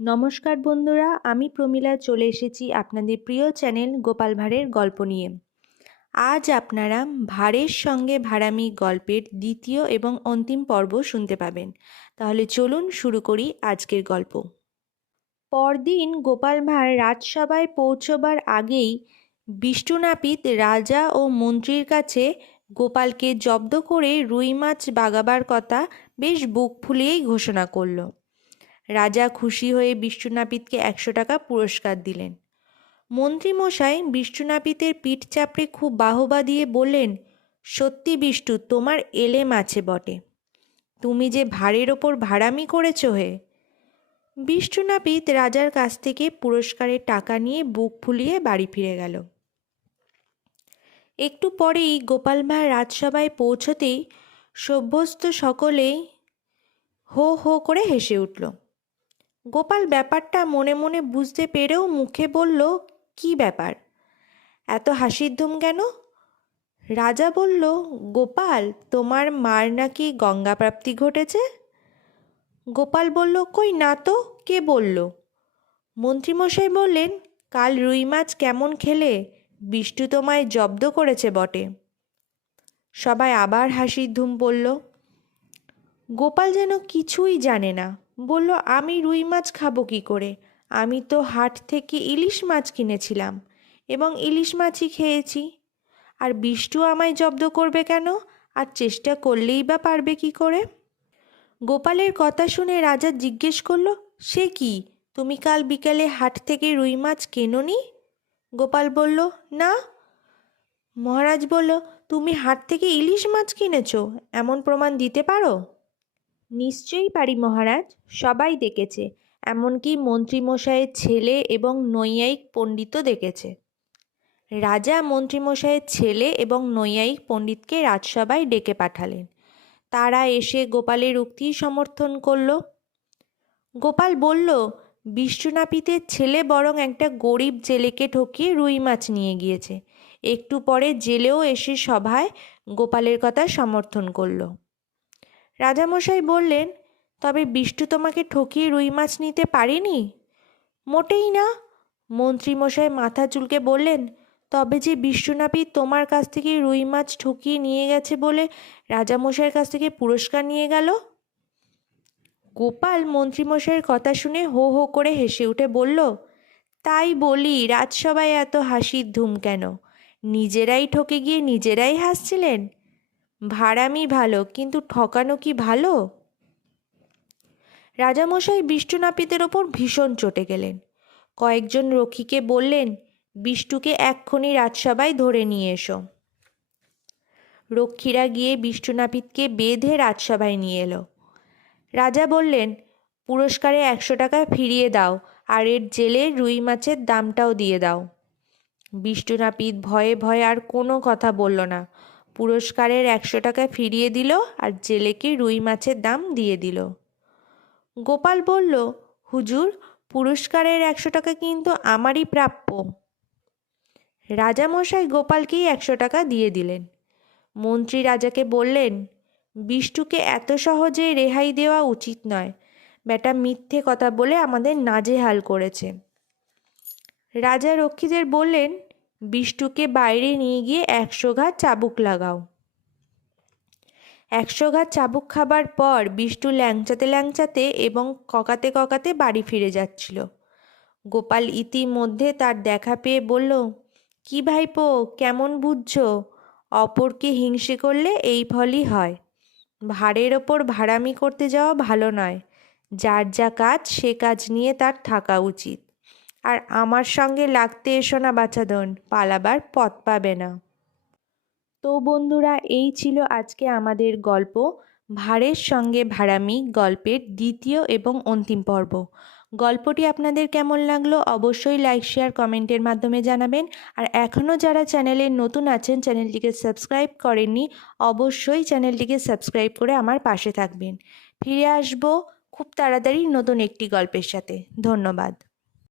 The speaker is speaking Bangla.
নমস্কার বন্ধুরা, আমি প্রমীলা চলে এসেছি আপনাদের প্রিয় চ্যানেল গোপাল ভাঁড়ের গল্প নিয়ে। আজ আপনারা ভাঁড়ের সঙ্গে ভাড়ামি গল্পের দ্বিতীয় এবং অন্তিম পর্ব শুনতে পাবেন। তাহলে চলুন শুরু করি আজকের গল্প। পরদিন গোপাল ভাঁড় রাজসভায় পৌঁছবার আগেই বিষ্ণুনাপিত রাজা ও মন্ত্রীর কাছে গোপালকে জব্দ করে রুই মাছ বাগাবার কথা বেশ বুক ফুলিয়েই ঘোষণা করল। রাজা খুশি হয়ে বিষ্ণুনাপিতকে একশো টাকা পুরস্কার দিলেন। মন্ত্রীমশাই বিষ্ণুনাপিতের পিঠ চাপড়ে খুব বাহবা দিয়ে বললেন, সত্যি বিষ্ণু, তোমার এলেম আছে বটে। তুমি যে ভাড়ের ওপর ভাড়ামি করেছ হে? বিষ্ণুনাপিত রাজার কাছ থেকে পুরস্কারের টাকা নিয়ে বুক ফুলিয়ে বাড়ি ফিরে গেল। একটু পরেই গোপাল ভাঁড় রাজসভায় পৌঁছতেই সভ্যস্ত সকলেই হো হো করে হেসে উঠল। গোপাল ব্যাপারটা মনে মনে বুঝতে পেরেও মুখে বলল, কি ব্যাপার? এত হাসির ধুম কেন? রাজা বলল, গোপাল, তোমার মার নাকি গঙ্গা প্রাপ্তি ঘটেছে? গোপাল বলল, কই না তো, কে বলল? মন্ত্রীমশাই বললেন, কাল রুই মাছ কেমন খেলে, বিষ্টু তোমায় জব্দ করেছে বটে। সবাই আবার হাসির ধুম পড়ল গোপাল যেন কিছুই জানে না। বলল, আমি রুই মাছ খাব কী করে? আমি তো হাট থেকে ইলিশ মাছ কিনেছিলাম এবং ইলিশ মাছই খেয়েছি। আর বিষ্টু আমায় জব্দ করবে কেন? আর চেষ্টা করলেই বা পারবে কি করে? গোপালের কথা শুনে রাজা জিজ্ঞেস করল, সে কি? তুমি কাল বিকালে হাট থেকে রুই মাছ কেননি? গোপাল বলল, না। মহারাজ বলল, তুমি হাট থেকে ইলিশ মাছ কিনেছ? এমন প্রমাণ দিতে পারো? নিশ্চয়ই পারি মহারাজ, সবাই দেখেছে, এমনকি মন্ত্রীমশাইয়ের ছেলে এবং নৈয়ায়িক পণ্ডিতও দেখেছে। রাজা মন্ত্রীমশাইয়ের ছেলে এবং নৈয়ায়িক পণ্ডিতকে রাজসভায় ডেকে পাঠালেন। তারা এসে গোপালের উক্তি সমর্থন করল। গোপাল বলল, বিষ্ণুনাপিতের ছেলে বরং একটা গরিব জেলেকে ঠকিয়ে রুই মাছ নিয়ে গিয়েছে। একটু পরে জেলেও এসে সভায় গোপালের কথা সমর্থন করল। রাজামশাই বললেন, তবে বিষ্টু তোমাকে ঠকিয়ে রুই মাছ নিতে পারেনি? মোটেই না। মন্ত্রীমশাই মাথা চুলকে বললেন, তবে যে বিষ্ণুনাপিত তোমার কাছ থেকে রুই মাছ ঠকিয়ে নিয়ে গেছে বলে রাজামশাইয়ের কাছ থেকে পুরস্কার নিয়ে গেল? গোপাল মন্ত্রীমশাইয়ের কথা শুনে হো হো করে হেসে উঠে বলল, তাই বলি, রাজসভায় এত হাসির ধুম কেন? নিজেরাই ঠকে গিয়ে নিজেরাই হাসছিলেন? ভাড়ামি ভালো, কিন্তু ঠকানো কি ভালো? রাজামশাই বিষ্ণুনাপিতের ওপর ভীষণ চটে গেলেন। কয়েকজন রক্ষীকে বললেন, বিষ্টুকে এক্ষুনি রাজসভায় ধরে নিয়ে এসো। রক্ষীরা গিয়ে বিষ্ণুনাপিতকে বেঁধে রাজসভায় নিয়ে এলো। রাজা বললেন, পুরস্কারে একশো টাকা ফিরিয়ে দাও, আর এর জেলে রুই মাছের দামটাও দিয়ে দাও। বিষ্ণুনাপিত ভয়ে ভয়ে আর কোনো কথা বলল না। পুরস্কারের একশো টাকা ফিরিয়ে দিল আর জেলেকে রুই মাছের দাম দিয়ে দিল। গোপাল বলল, হুজুর, পুরস্কারের একশো টাকা কিন্তু আমারই প্রাপ্য। রাজামশাই গোপালকেই একশো টাকা দিয়ে দিলেন। মন্ত্রী রাজাকে বললেন, বিষ্টুকে এত সহজে রেহাই দেওয়া উচিত নয়। বেটা মিথ্যে কথা বলে আমাদের নাজেহাল করেছে। রাজা রক্ষীদের বললেন বিষ্টুকে বাইরে নিয়ে গিয়ে একশো ঘা চাবুক লাগাও। একশো ঘা চাবুক খাবার পর বিষ্টু ল্যাংচাতে ল্যাংচাতে এবং ককাতে ককাতে বাড়ি ফিরে যাচ্ছিল। গোপাল ইতিমধ্যে তার দেখা পেয়ে বলল, কি ভাইপো, কেমন বুঝছ? অপরকে হিংসে করলে এই ফলই হয়। ভাড়ের ওপর ভাড়ামি করতে যাওয়া ভালো নয়। যার যা কাজ সে কাজ নিয়ে তার থাকা উচিত। আর আমার সঙ্গে লাগতে এসো না বাছাধন পালাবার পথ পাবে না। তো বন্ধুরা, এই ছিল আজকে আমাদের গল্প। ভাড়ের সঙ্গে ভাড়ামি গল্পের দ্বিতীয় এবং অন্তিম পর্ব। গল্পটি আপনাদের কেমন লাগল অবশ্যই লাইক, শেয়ার, কমেন্টের মাধ্যমে জানাবেন। আর এখনও যারা চ্যানেলে নতুন আছেন, চ্যানেলটিকে সাবস্ক্রাইব করেননি, অবশ্যই চ্যানেলটিকে সাবস্ক্রাইব করে আমার পাশে থাকবেন। ফিরে আসব খুব তাড়াতাড়ি নতুন একটি গল্পের সাথে। ধন্যবাদ।